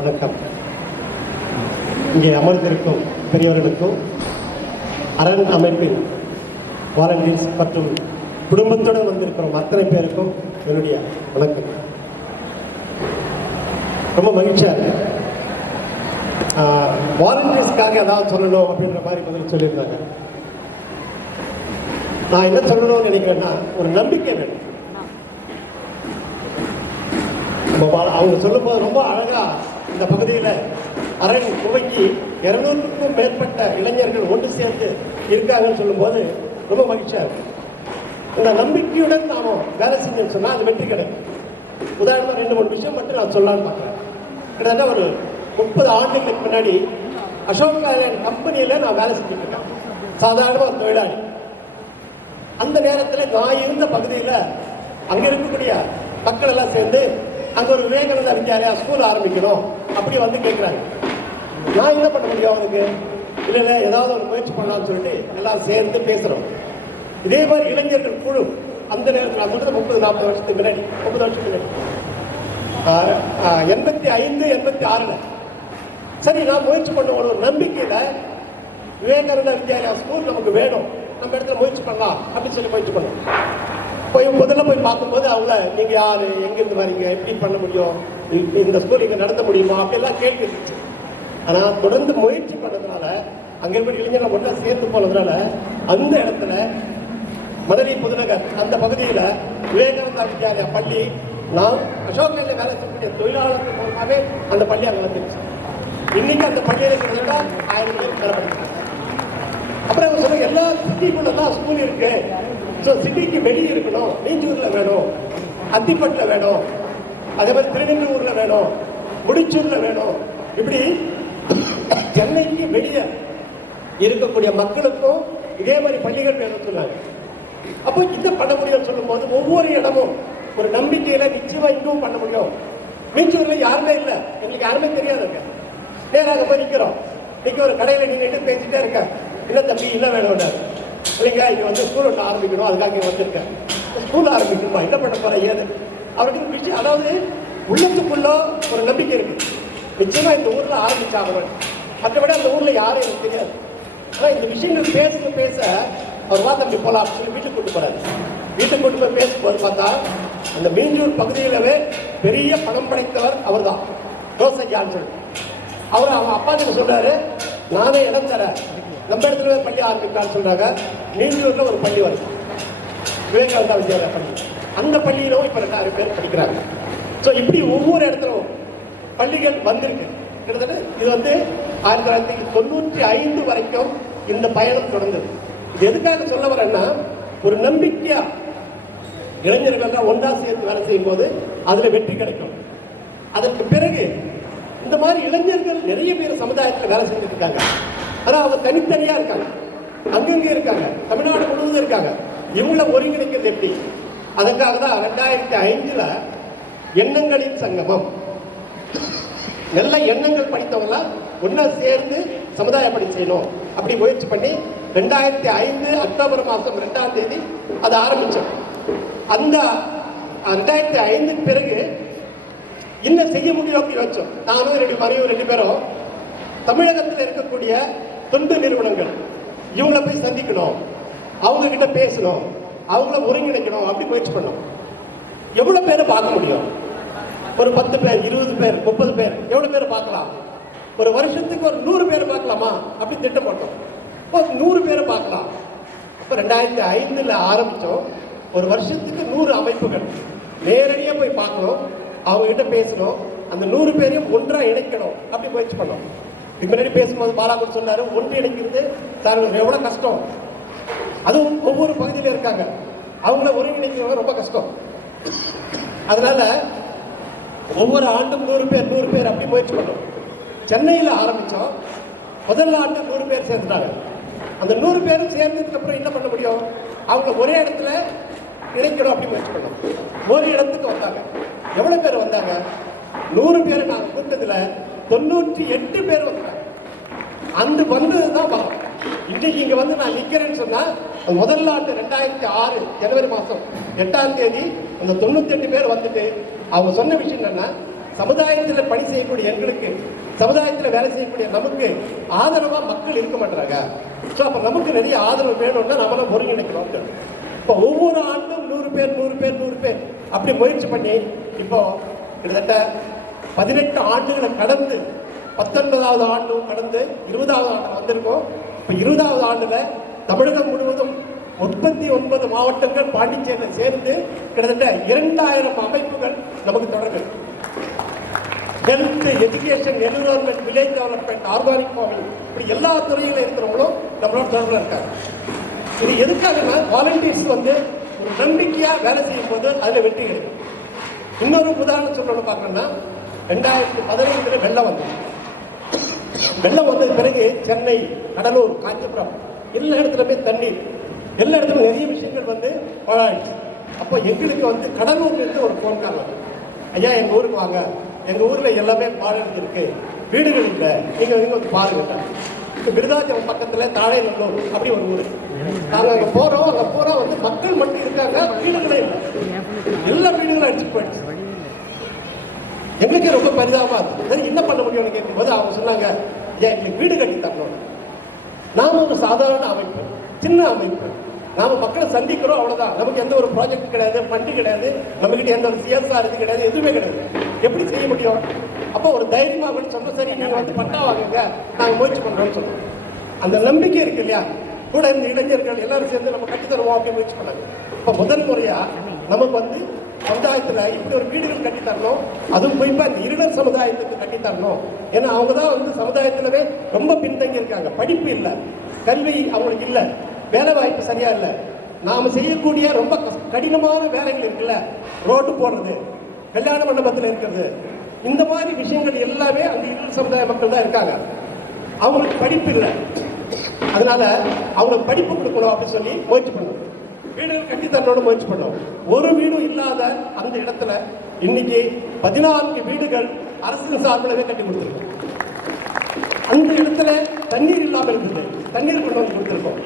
வணக்கம். இங்கே அமர்ந்திருக்கும் பெரியவர்களுக்கும் அரண் அமைப்பின் வாலண்டியர்ஸ் மற்றும் குடும்பத்துடன் வந்திருக்கிறோம் அத்தனை பேருக்கும் என்னுடைய வணக்கம். ரொம்ப மகிழ்ச்சியாக இருக்கு. வாலண்டியர்ஸ்க்காக ஏதாவது சொல்லணும் அப்படின்ற மாதிரி முதல்ல சொல்லியிருந்தாங்க. நான் என்ன சொல்லணும்னு நினைக்கிறேன்னா, ஒரு நம்பிக்கை வேணும். அவங்க சொல்லும் போது ரொம்ப அழகா இந்த பகுதியில் அரண் துவக்கி 200க்கும் மேற்பட்ட இளைஞர்கள் ஒன்று சேர்ந்து இருக்காங்கன்னு சொல்லும்போது ரொம்ப மகிழ்ச்சியா இருக்கு. இந்த நம்பிக்கையுடன் நாம வேலை செஞ்சோம்னு சொன்னா அது வெற்றி கிடைக்கும். உதாரணமா 2-3 விஷயம் மட்டும் நான் சொல்லலான்னு பார்க்குறேன். கிட்டத்தட்ட ஒரு 30 ஆண்டுகளுக்கு முன்னாடி அசோக் லேலண்ட் கம்பெனியில நான் வேலை செஞ்சுட்டு இருக்கேன். சாதாரண ஒரு தொழிலாளி. அந்த நேரத்தில் நான் இருந்த பகுதியில் அங்க இருக்கக்கூடிய மக்கள் எல்லாம் சேர்ந்து அங்க ஒரு விவேகானந்தா வித்யாலயா ஸ்கூல் ஆரம்பிக்கணும் அப்படி வந்து கேட்கிறாங்க. நான் என்ன பண்ண முடியும் அவனுக்கு? இல்லை ஏதாவது ஒரு முயற்சி பண்ணலாம்னு சொல்லிட்டு எல்லாம் சேர்ந்து பேசுறோம். இதே மாதிரி இளைஞர்கள் குழு அந்த நேரத்தில் நான் சொல்றது 30-40 வருஷத்துக்கு முன்னாடி, 30 வருஷத்துக்கு முன்னாடி 85-86 சரி நான் முயற்சி பண்ண ஒரு நம்பிக்கையில விவேகானந்தா வித்யாலயா ஸ்கூல் நமக்கு வேணும், நம்ம இடத்துல முயற்சி பண்ணலாம் அப்படின்னு சொல்லி முயற்சி பண்ணோம். முதல்ல போய் பார்க்கும்போது அவங்க நீங்க யாரு, எங்கிருந்து வரீங்க, எப்படி பண்ண முடியும், இந்த ஸ்கூல் இங்க நடத்த முடியுமா அப்படிலாம் கேள்வி இருந்துச்சு. ஆனா தொடர்ந்து முயற்சி பண்ணதுனால அங்க இருக்கிற இளைஞர்கள் ஒன்றா சேர்ந்து போனதுனால அந்த இடத்துல மதுரை புதுநகர் அந்த பகுதியில விவேகானந்தா வித்யாலயா பள்ளி நான் அசோக் லேலண்ட் வேலை செய்யக்கூடிய தொழிலாளர்கள் மூலமாகவே அந்த பள்ளி அங்கே வந்துருச்சு. இன்னைக்கு அந்த பள்ளியில இருக்கிறத 1000 பேர் வேலை படிக்கிறாங்க. அப்புறம் அவங்க சொன்ன எல்லா சிட்டிக்குள்ளதான் ஸ்கூல் இருக்கு. ஸோ சிட்டிக்கு வெளியே இருக்கணும், நீஞ்சூர்ல வேணும், அத்திப்பட்டுல வேணும், அதே மாதிரி திருநெல்லூர்ல வேணும், முடிச்சூர்ல வேணும், இப்படி சென்னைக்கு வெளியே இருக்கக்கூடிய மக்களுக்கும் இதே மாதிரி பள்ளிகள் வேணும் சொன்னாங்க. அப்போ இந்த பண்ண முடியும்னு சொல்லும் போது ஒவ்வொரு இடமும் ஒரு நம்பிக்கையில நிச்சயமா இங்கும் பண்ண முடியும். மீஞ்சூர்ல யாருமே இல்லை, எங்களுக்கு யாருமே தெரியாதுங்க. நேராக போய் நிற்கிறோம். இன்னைக்கு ஒரு கடையில் நீங்க பேசிட்டே இருக்க, இல்லை தம்பி இல்லை வேணும் இல்லைங்க, இங்க வந்து ஸ்கூல் ஒன்று ஆரம்பிக்கணும், அதுக்காக இங்கே வந்திருக்கேன். ஸ்கூல் ஆரம்பிக்கணுமா, என்ன பண்ண போற ஏது அவருக்கு விஷயம், அதாவது உள்ளத்துக்குள்ள ஒரு நம்பிக்கை இருக்கு. நிச்சயமா இந்த ஊர்ல ஆரம்பிச்சாகணும். மற்றபடி அந்த ஊர்ல யாரும் எனக்கு தெரியாது. ஆனா இந்த விஷயங்கள் பேச பேச அவர் வா தம்பி போலாம் அப்படின்னு சொல்லி வீட்டுக்கு கூட்டு போறாரு. வீட்டுக்கு கூட்டு போய் பேசும்போது பார்த்தா அந்த மீஞ்சூர் பகுதியிலவே பெரிய பணம் படைத்தவர் அவர் தான், ஜோசப் ஜான்சன். அவர் அவங்க அப்பா கிட்ட சொல்றாரு, நானே இடம் தரேன், நம்ம இடத்துல பள்ளி ஆரம்பிக்கலான்னு சொல்றாங்க. மீஞ்சூர்ல ஒரு பள்ளி வருது, விவேகானந்தா வித்யாலயா பள்ளி. அந்த பள்ளியிலும் இப்ப 2,000 பேர் படிக்கிறாங்க. ஸோ இப்படி ஒவ்வொரு இடத்துலும் பள்ளிகள் வந்திருக்கு. கிட்டத்தட்ட இது வந்து 1995 வரைக்கும் இந்த பயணம் தொடர்ந்தது. இது எதுக்காக சொல்ல வரேன்னா, ஒரு நம்பிக்கையா இளைஞர்கள் ஒன்றா சேர்ந்து வேலை செய்யும் போது அதுல வெற்றி கிடைக்கும். அதற்கு பிறகு இந்த மாதிரி இளைஞர்கள் நிறைய பேர் சமுதாயத்தில் வேலை செஞ்சுட்டு இருக்காங்க. ஆனா அவங்க தனித்தனியா இருக்காங்க, அங்கங்க இருக்காங்க, தமிழ்நாடு முழுவதும் இருக்காங்க. இவங்கள ஒருங்கிணைக்கிறது எப்படி? அதுக்காக தான் 2005 எண்ணங்களின் சங்கமம், நல்ல எண்ணங்கள் படித்தவங்கள ஒன்னா சேர்ந்து சமுதாய பணி செய்யணும் அப்படி முயற்சி பண்ணி 2005 அக்டோபர் மாதம் 2ஆம் தேதி அது ஆரம்பிச்சோம். அந்த 2005 பிறகு இன்னும் செய்ய முடியும் அப்படின்னு வச்சோம். நானும் மறையும் 2 பேரும் தமிழகத்தில் இருக்கக்கூடிய தொண்டு நிறுவனங்கள் இவங்களை போய் சந்திக்கணும், அவங்க கிட்ட பேசணும், அவங்கள ஒருங்கிணைக்கணும் அப்படி முயற்சி பண்ணோம். எவ்வளவு பேரை பார்க்க முடியும்? ஒரு 10 பேர், 20 பேர், 30 பேர், எவ்வளவு பேர் பார்க்கலாம்? ஒரு வருஷத்துக்கு ஒரு 100 பேர் பார்க்கலாமா அப்படி திட்டம் போட்டோம். 100 பேரை பார்க்கலாம். அப்ப 2005 ஆரம்பிச்சோம். ஒரு வருஷத்துக்கு 100 அமைப்புகள் நேரடியா போய் பார்க்கணும், அவங்க கிட்ட பேசணும், அந்த 100 பேரையும் ஒன்றா இணைக்கணும் அப்படி முயற்சி பண்ணோம். இதுக்கு முன்னாடி பேசும்போது பாலாகுர் சொன்னாரு, ஒன்று இணைக்கிறது சார் எவ்வளவு கஷ்டம். அதுவும் ஒவ்வொரு பகுதியில இருக்காங்க, அவங்கள ஒருங்கிணைக்கிறது ரொம்ப கஷ்டம். அதனால ஒவ்வொரு ஆண்டும் 100 பேர் அப்படி முயற்சி பண்ணோம். சென்னையில் ஆரம்பிச்சோம். முதல் ஆண்டு 100 பேர் சேர்ந்துட்டாங்க. அந்த 100 பேரும் சேர்ந்ததுக்கு அப்புறம் என்ன பண்ண முடியும்? அவங்க ஒரே இடத்துல இணைக்கணும் அப்படி முயற்சி பண்ணோம். ஒரு இடத்துக்கு வந்தாங்க. எவ்வளவு பேர் வந்தாங்க? 100 பேர் நாங்கள் கூட்டத்துல 98 பேர் வந்தாங்க. அந்த வந்ததுதான் பலம். இன்றைக்கு இங்க வந்து நான் நிக்கிறேன்னு சொன்னா, முதல் ஆண்டு 2006 ஜனவரி மாதம் 8ஆம் தேதி அந்த 98 பேர் வந்துட்டு அவங்க சொன்ன விஷயம் என்னன்னா, சமுதாயத்தில் பணி செய்யக்கூடிய எங்களுக்கு, சமுதாயத்தில் வேலை செய்யக்கூடிய நமக்கு ஆதரவா மக்கள் இருக்க மாட்டாங்க. ஸோ அப்ப நமக்கு நிறைய ஆதரவு வேணும்னா நம்மளாம் ஒருங்கிணைக்கணும். இப்போ ஒவ்வொரு ஆண்டும் 100 பேர் 100 பேர் 100 பேர் அப்படி முயற்சி பண்ணி இப்போ கிட்டத்தட்ட 18 ஆண்டுகளை கடந்து 19வது ஆண்டும் கடந்து 20வது ஆண்டு வந்திருக்கோம். இப்போ 20வது ஆண்டுல தமிழகம் முழுவதும் 39 மாவட்டங்கள் பாண்டிச்சேரியில் சேர்ந்து கிட்டத்தட்ட 2000 அமைப்புகள் நமக்கு தொடர்பு. Health, education, environment, village development, organic farming, இப்படி எல்லா துறையில இருக்கிறவங்களும் நம்மளோட தொடர்பில் இருக்காங்க. இது எதுக்காகனா வாலண்டியர்ஸ் வந்து ஒரு நம்பிக்கையா வேலை செய்யும் போது அதுல வெற்றி கிடைக்கும். இன்னொரு உதாரணம் சொல்லணும்னு பார்க்கணும்னா 2015 வெள்ளம் வந்தது. வெள்ளம் வந்தது பிறகு சென்னை, கடலூர், காஞ்சிபுரம் எல்லா இடத்துலயுமே தண்ணீர், எல்லா இடத்துலும் நிறைய விஷயங்கள் வந்து பாழாயிடுச்சு. அப்போ எங்களுக்கு வந்து கடலூர்ல இருந்து ஒரு போன் கால் வந்து, ஐயா எங்க ஊருக்கு வாங்க, எங்க ஊர்ல எல்லாமே பாழடைஞ்சு இருக்கு, வீடுகள் இல்லை, நீங்க வந்து பாருங்க. விருதாச்சலம் பக்கத்துல தாழைநல்லூர் அப்படி ஒரு ஊர், நாங்க அங்க போறோம். அங்க போறா வந்து மக்கள் மட்டும் இருக்காங்க, வீடுகளே இல்லை, எல்லா வீடுகளும் அடிச்சு போயிடுச்சு. எங்களுக்கு ரொம்ப பரிதாபமா இருக்கு. என்ன பண்ண முடியும்னு கேட்கும்போது அவங்க சொன்னாங்க, ஏன் எங்களுக்கு வீடு கட்டி தரணும். நாம ஒரு சாதாரண அமைப்பு, சின்ன அமைப்பு, நாம மக்களை சந்திக்கிறோம், அவ்வளவுதான். நமக்கு எந்த ஒரு ப்ராஜெக்ட் கிடையாது, ஃபண்டு கிடையாது, நம்ம கிட்ட எந்த ஒரு சிஎஸ்ஆர் இது கிடையாது, எதுவுமே கிடையாது. எப்படி செய்ய முடியும்? அப்போ ஒரு தைரியமா அப்படின்னு சொன்ன, சரி நீங்க வந்து பட்டா வாங்குங்க, நாங்க முயற்சி பண்றோம்னு சொல்றோம். அந்த நம்பிக்கை இருக்கு இல்லையா, கூட இந்த இளைஞர்கள் எல்லாரும் சேர்ந்து நம்ம கட்டி தருவோம் அப்படின்னு முயற்சி பண்ணாங்க. இப்போ முதல் முறையா நமக்கு வந்து சமுதாயத்துல இப்படி ஒரு வீடுகள் கட்டி தரணும், அதுவும் குறிப்பா இந்த இருளர் சமுதாயத்துக்கு கட்டி தரணும். ஏன்னா அவங்க தான் வந்து சமுதாயத்திலவே ரொம்ப பின்தங்கி இருக்காங்க. படிப்பு இல்லை, கல்வி அவங்களுக்கு இல்லை, வேலை வாய்ப்பு சரியா இல்லை. நாம செய்யக்கூடிய ரொம்ப கடினமான வேலைகள் இருக்குல்ல, ரோடு போடுறது, கல்யாண மண்டபத்தில் இருக்கிறது, இந்த மாதிரி விஷயங்கள் எல்லாமே அந்த இருளர் சமுதாய மக்கள் தான் இருக்காங்க. அவங்களுக்கு படிப்பு இல்லை, அதனால அவங்களுக்கு படிப்பு கொடுக்கணும் அப்படின்னு சொல்லி முயற்சி பண்ணுவோம். வீடுகள் கட்டித்தரணும்னு முயற்சி பண்ணோம். ஒரு வீடும் இல்லாத அந்த இடத்துல இன்னைக்கு 14 வீடுகள் அரசின் சார்பிலவே கட்டி கொடுத்துருக்கோம். அந்த இடத்துல தண்ணீர் இல்லாமல் இருந்தது, தண்ணீர் கொண்டு வந்து கொடுத்துருக்கோம்.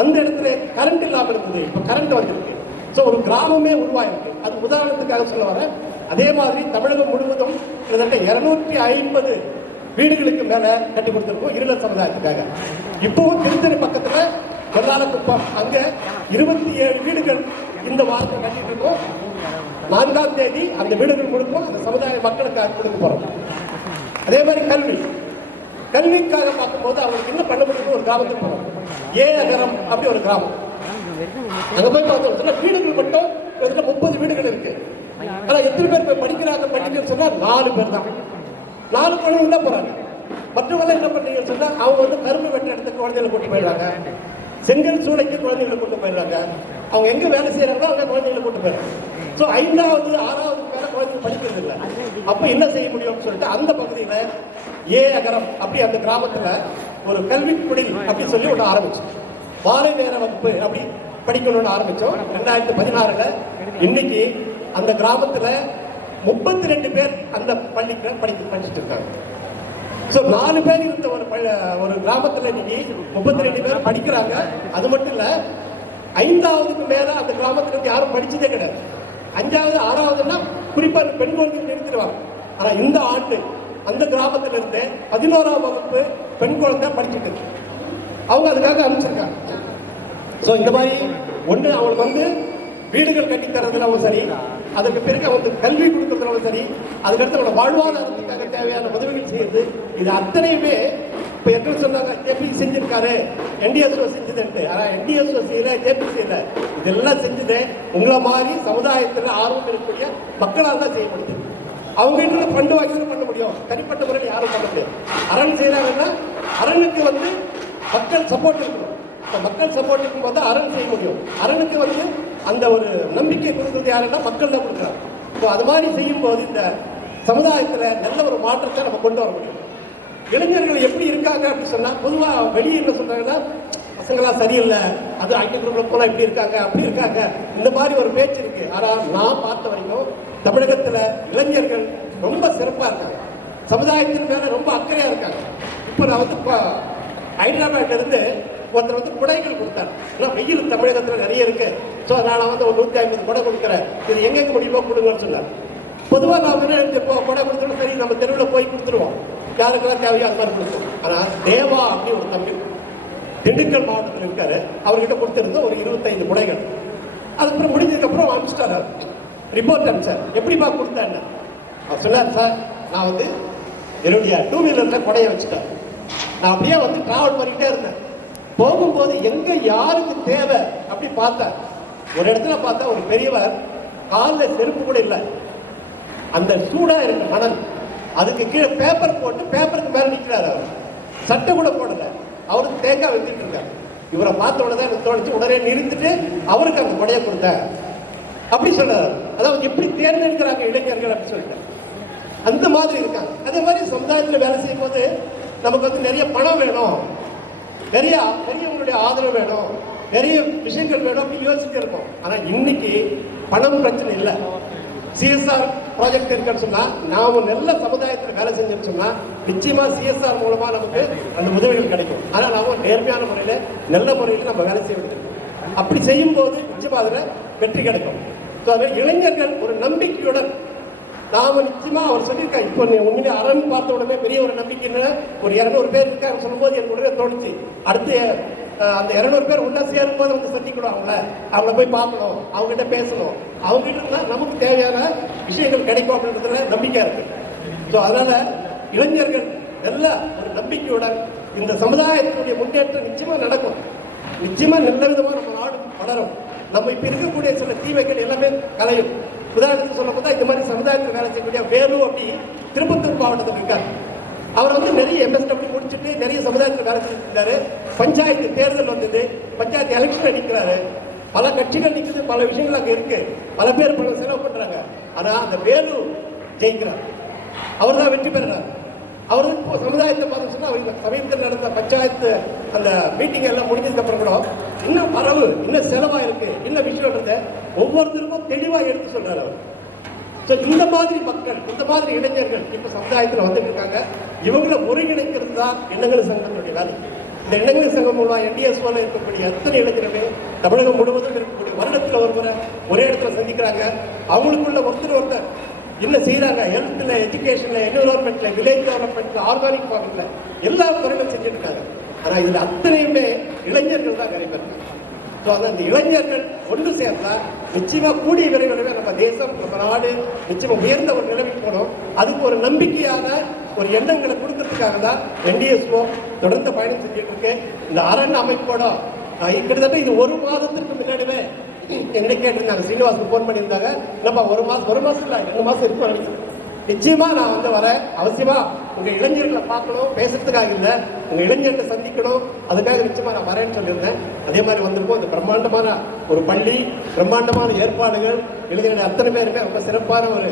அந்த இடத்துல கரண்ட் இல்லாமல் இருந்தது, இப்போ கரண்ட் வந்திருக்கு. ஸோ ஒரு கிராமமே உருவாயிருக்கு. அது உதாரணத்துக்காக சொல்ல வரேன். அதே மாதிரி தமிழகம் முழுவதும் கிட்டத்தட்ட 250 வீடுகளுக்கு மேல கட்டி கொடுத்துருக்கோம் இருளர் சமுதாயத்துக்காக. இப்பவும் திருத்தணி பக்கத்துல வெள்ளாளக்குப்பம் அங்க 27 வீடுகள் இந்த வாரத்தில் கட்டிட்டு இருக்கோம். 4ஆம் தேதி அந்த வீடுகள் கொடுப்போம், அந்த சமுதாய மக்களுக்காக கொடுக்க போறோம். அதே மாதிரி கல்விக்காக பார்க்கும்போது அவங்களுக்கு என்ன பண்ண முடியும், ஒரு கிராமத்துக்கு போறோம். ஏகரம் அப்படி ஒரு கிராமம், அங்க போய் பார்த்தோம் வீடுகள் மட்டும் 30 வீடுகள் இருக்கு. ஆனா எத்தனை பேர் போய் படிக்கிறாங்க சொன்னா 4 பேர் தான். 4 குழந்தைங்க உள்ள போறாங்க. மற்றவங்க என்ன பண்றீங்கன்னு சொன்னா அவங்க வந்து கரும்பு வெட்ட இடத்துக்கு குழந்தைகளை கூட்டு போயிடுறாங்க, செங்கல் சூளைக்கு குழந்தைகளை கூட்டு போயிடுறாங்க, அவங்க எங்க வேலை செய்யறாங்களோ அவங்க குழந்தைகளை கூட்டு போயிடுறாங்க. ஸோ 5வது 6வது மேல குழந்தைங்க படிக்கிறது இல்லை. அப்ப என்ன செய்ய முடியும்னு சொல்லிட்டு அந்த பகுதியில ஏகரம் அப்படி அந்த கிராமத்துல ஒரு கல்வி குடில் அப்படின்னு சொல்லி ஒன்று ஆரம்பிச்சோம். மாலை நேர வகுப்பு அப்படி படிக்கணும்னு ஆரம்பிச்சோம் 2016. இன்னைக்கு அந்த கிராமத்துல 32 பேர் அந்த பள்ளிக்கு படிச்சுட்டு இருக்காங்க. ஸோ 4 பேர் இருந்த ஒரு கிராமத்துல இன்னைக்கு 32 பேர் படிக்கிறாங்க. அது மட்டும் இல்ல 5ஆவதுக்கு மேல அந்த கிராமத்துல யாரும் படிச்சதே கிடையாது. 5வது 6வதுன்னா குறிப்பா பெண் குழந்தைகள் நிறுத்திடுவாங்க. ஆனா இந்த ஆண்டு அந்த கிராமத்துல இருந்து 11ஆம் வகுப்பு பெண் குழந்தை படிச்சுட்டு அவங்க அதுக்காக அனுப்பிச்சிருக்காங்க. ஸோ இந்த மாதிரி ஒன்று அவங்களுக்கு வந்து வீடுகள் கட்டி தரதுனாலும் சரி, அதுக்கு பிறகு அவங்களுக்கு கல்வி கொடுக்கறதுனாலும் சரி, அதுக்கடுத்து அவங்களோட வாழ்வாதாரத்துக்காக தேவையான உதவிகள் செய்யுது. இது அத்தனையுமே இப்போ எப்படி சொன்னாங்க, ஜேபி செஞ்சிருக்காரு, என்டிஎஸ்ஓ செஞ்சதுன்ட்டு. ஆனால் என்டிஎஸ்ஓ செய்யல, ஜேபி செய்யல, இதெல்லாம் செஞ்சது உங்களை மாதிரி சமுதாயத்தில் ஆர்வம் இருக்கக்கூடிய மக்களால் தான் செய்ய முடியுது. அவங்க கிட்ட ஃபண்டு வாங்கி தான் பண்ண முடியும், தனிப்பட்ட முறையில் யாரும் பண்ண முடியும். அரண் செய்யறாங்கன்னா அரணுக்கு வந்து மக்கள் சப்போர்ட் இருக்கணும். மக்கள் சப்போர்ட் இருக்கும்போது தான் அரண் செய்ய முடியும். அரணுக்கு வந்து அந்த ஒரு நம்பிக்கை கொடுக்குறது யாருன்னா மக்கள் தான் கொடுக்குறாங்க. ஸோ அது மாதிரி செய்யும் போது இந்த சமுதாயத்தில் நல்ல ஒரு மாற்றத்தை நம்ம கொண்டு வர முடியும். இளைஞர்கள் எப்படி இருக்காங்க அப்படின்னு சொன்னா, பொதுவாக வெளியே என்ன சொல்றாங்கன்னா, பசங்களாம் சரியில்லை, அது ஐடி குரூப்ல போனா இப்படி இருக்காங்க அப்படி இருக்காங்க, இந்த மாதிரி ஒரு பேச்சு இருக்கு. ஆனால் நான் பார்த்த வரைக்கும் தமிழகத்தில் இளைஞர்கள் ரொம்ப சிறப்பா இருக்காங்க, சமுதாயத்தின் மேல ரொம்ப அக்கறையா இருக்காங்க. இப்போ நான் வந்து ஹைதராபாத்ல இருந்து ஒருத்தர் வந்து குடைகள் கொடுத்தார். வெயில் தமிழகத்தில் நிறைய இருக்கு, ஸோ நான் வந்து ஒரு 150 குடை கொடுக்குறேன், இது எங்கெங்க முடியுமோ கொடுங்கன்னு சொன்னார். பொதுவாக நாம என்ன கொடை கொடுத்துருவோம், சரி நம்ம தெருவில் போய் கொடுத்துருவோம், யாருக்கெல்லாம் தேவையோ அது மாதிரி கொடுத்துருவோம். ஆனால் தேவா அப்படி ஒரு தம்பி திண்டுக்கல் மாவட்டத்தில் இருக்காரு, அவர்கிட்ட கொடுத்திருந்த ஒரு 25 முடைகள். அதுக்கப்புறம் முடிஞ்சதுக்கப்புறம் அனுப்பிச்சிட்டாரு, ரிப்போர்ட் அனுப்பிச்சார். எப்படிப்பா கொடுத்தேன்? அவர் சொன்னார், சார் நான் வந்து என்னுடைய 2 வீலரில் கொடையை வச்சுட்டேன். நான் அப்படியே வந்து டிராவல் பண்ணிக்கிட்டே இருந்தேன். போகும்போது எங்க யாருக்கு தேவை அப்படி பார்த்தேன். ஒரு இடத்துல பார்த்தா ஒரு பெரியவர் காலில் செருப்பு கூட இல்லை, அந்த சூடா இருக்கு மணல், அதுக்கு கீழே பேப்பர் போட்டு பேப்பருக்கு மேல நிற்கிறாரு. அவர் சட்டை கூட போடல, அவருக்கு தேங்காய் வைத்துட்டு இருக்காரு. இவரை பார்த்த உடனே எனக்கு தோணுச்சு, உடனே நிறுத்திட்டு அவருக்கு அந்த கொடையை கொடுத்தேன் அப்படி சொல்றாரு. அதாவது எப்படி தேர்ந்தெடுக்கிறாங்க இளைஞர்கள் அப்படின்னு சொல்லிட்டு அந்த மாதிரி இருக்காங்க. அதே மாதிரி சமுதாயத்தில் வேலை செய்யும் போது நமக்கு வந்து நிறைய பணம் வேணும், நிறைய பெரியவங்களுடைய ஆதரவு வேணும், நிறைய விஷயங்கள் வேணும் அப்படின்னு யோசிச்சுட்டு இருக்கோம். ஆனா இன்னைக்கு பணம் பிரச்சனை இல்லை. சிஎஸ்ஆர் ப்ராஜெக்ட் இருக்குன்னு சொன்னா, நாம நல்ல சமுதாயத்தில் வேலை செஞ்சோம்னு சொன்னா நிச்சயமா சிஎஸ்ஆர் மூலமா நமக்கு அந்த உதவிகள் கிடைக்கும். ஆனா நாம நேர்மையான முறையில நல்ல முறையில் நம்ம வேலை செய்ய வேண்டும். அப்படி செய்யும் போது நிச்சயமா அதுல வெற்றி கிடைக்கும். இளைஞர்கள் ஒரு நம்பிக்கையுடன் நாம நிச்சயமா அவர் சொல்லியிருக்காங்க. இப்போ உண்மையிலே அரண் பார்த்த உடனே பெரிய ஒரு நம்பிக்கைன்னு ஒரு 200 பேர் இருக்காங்க சொல்லும் போது எனக்கு உடனே தோணுச்சு, அடுத்து அந்த 200 பேர் உண்டா சேரும் போது வந்து சந்திக்கணும், அவங்கள போய் பார்க்கணும், அவங்ககிட்ட பேசணும், அவங்ககிட்ட இருந்தா நமக்கு தேவையான விஷயங்கள் கிடைக்கும் அப்படின்றதுல நம்பிக்கை இருக்கு. ஸோ அதனால இளைஞர்கள் நல்ல ஒரு நம்பிக்கையுடன் இந்த சமுதாயத்தினுடைய முன்னேற்றம் நிச்சயமா நடக்கும். நிச்சயமா நல்ல விதமா நம்ம நாடு வளரும். நம்ம இப்ப இருக்கக்கூடிய சில தீமைகள் எல்லாமே கலையும். உதாரணத்துக்கு சொல்ல போதா இந்த மாதிரி சமுதாயத்தில் வேலை செய்யக்கூடிய வேலு அப்படி திருப்பத்தூர் மாவட்டத்தில் இருக்காரு. அவர் வந்து நிறைய எம்எஸ்டபிள்யூ முடிச்சுட்டு நிறைய சமுதாயத்தில் வேலை செஞ்சிருந்தாரு. பஞ்சாயத்து தேர்தல் வந்தது, பஞ்சாயத்து எலெக்ஷன் நிற்கிறாரு, பல கட்சிகள் நிற்குது, பல விஷயங்கள் அங்கே இருக்கு, பல பேர் பல செலவு பண்றாங்க. ஆனா அந்த வேலு ஜெயிக்கிறார், அவர் தான் வெற்றி பெறுறாரு. அவரு சமுதாயத்தை பார்த்து சொன்னா அவங்க சமயத்தில் நடந்த பஞ்சாயத்து அந்த மீட்டிங் எல்லாம் முடிஞ்சதுக்கு அப்புறம் கூட இன்னும் வரவு, இன்னும் செலவா இருக்கு, இன்னும் விஷயம்ன்றத ஒவ்வொருத்தருக்கும் தெளிவா எடுத்து சொல்றாரு அவர். இந்த மாதிரி மக்கள், இந்த மாதிரி இளைஞர்கள் இப்ப சமுதாயத்தில் வந்துட்டு இருக்காங்க. இவங்களை ஒருங்கிணைக்கிறது தான் எண்ணங்கள் சங்கத்தினுடைய வேலை. இந்த எண்ணங்கள் சங்கம் மூலம் NDSOல இருக்கக்கூடிய அத்தனை இளைஞர்களே தமிழகம் முழுவதும் இருக்கக்கூடிய வருடத்தில் ஒரு முறை ஒரே இடத்துல சந்திக்கிறாங்க. அவங்களுக்குள்ள ஒருத்தர் என்ன செய்யறாங்க, ஹெல்த்ல, எஜுகேஷன்ல, என்விரான்மெண்ட்ல, வில்லேஜ் டெவலப்மெண்ட்ல, ஆர்கானிக் ஃபார்மிங்ல எல்லா துறைகளும் செஞ்சுட்டு இருக்காங்க. ஆனா இதுல அத்தனையுமே இளைஞர்கள் தான் நிறைய பேர். அந்த இளைஞர்கள் ஒன்று சேர்ந்தா நிச்சயமா கூடிய விரைவில் நம்ம தேசம், நம்ம நாடு நிச்சயமா உயர்ந்த ஒரு நிலைமைக்கு போனோம். அதுக்கு ஒரு நம்பிக்கையான ஒரு எண்ணங்களை கொடுக்கறதுக்காக தான் NDSO தொடர்ந்து பயணம் செஞ்சுட்டு இருக்கு. இந்த அரண் அமைப்போட கிட்டத்தட்ட இது 1 மாதத்திற்கு முன்னாடியே என்ன கேட்டிருந்தாங்க, சீனிவாசன் போன் பண்ணியிருந்தாங்க, இல்லப்பா 1 மாசம் இல்லை 2 மாசம் இருக்கும் நினைக்கிறேன். நிச்சயமா நான் வந்து வரேன், அவசியமா உங்க இளைஞர்களை பார்க்கணும், பேசுறதுக்காக இல்லை, உங்க இளைஞர்களை சந்திக்கணும், அதுக்காக நிச்சயமா நான் வரேன்னு சொல்லியிருந்தேன். அதே மாதிரி வந்திருப்போம். இந்த பிரம்மாண்டமான ஒரு பள்ளி, பிரம்மாண்டமான ஏற்பாடுகள், இளைஞர்கள் அத்தனை பேருமே ரொம்ப சிறப்பான ஒரு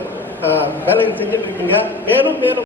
வேலைகள் செஞ்சுட்டு இருக்கீங்க. மேலும் மேலும்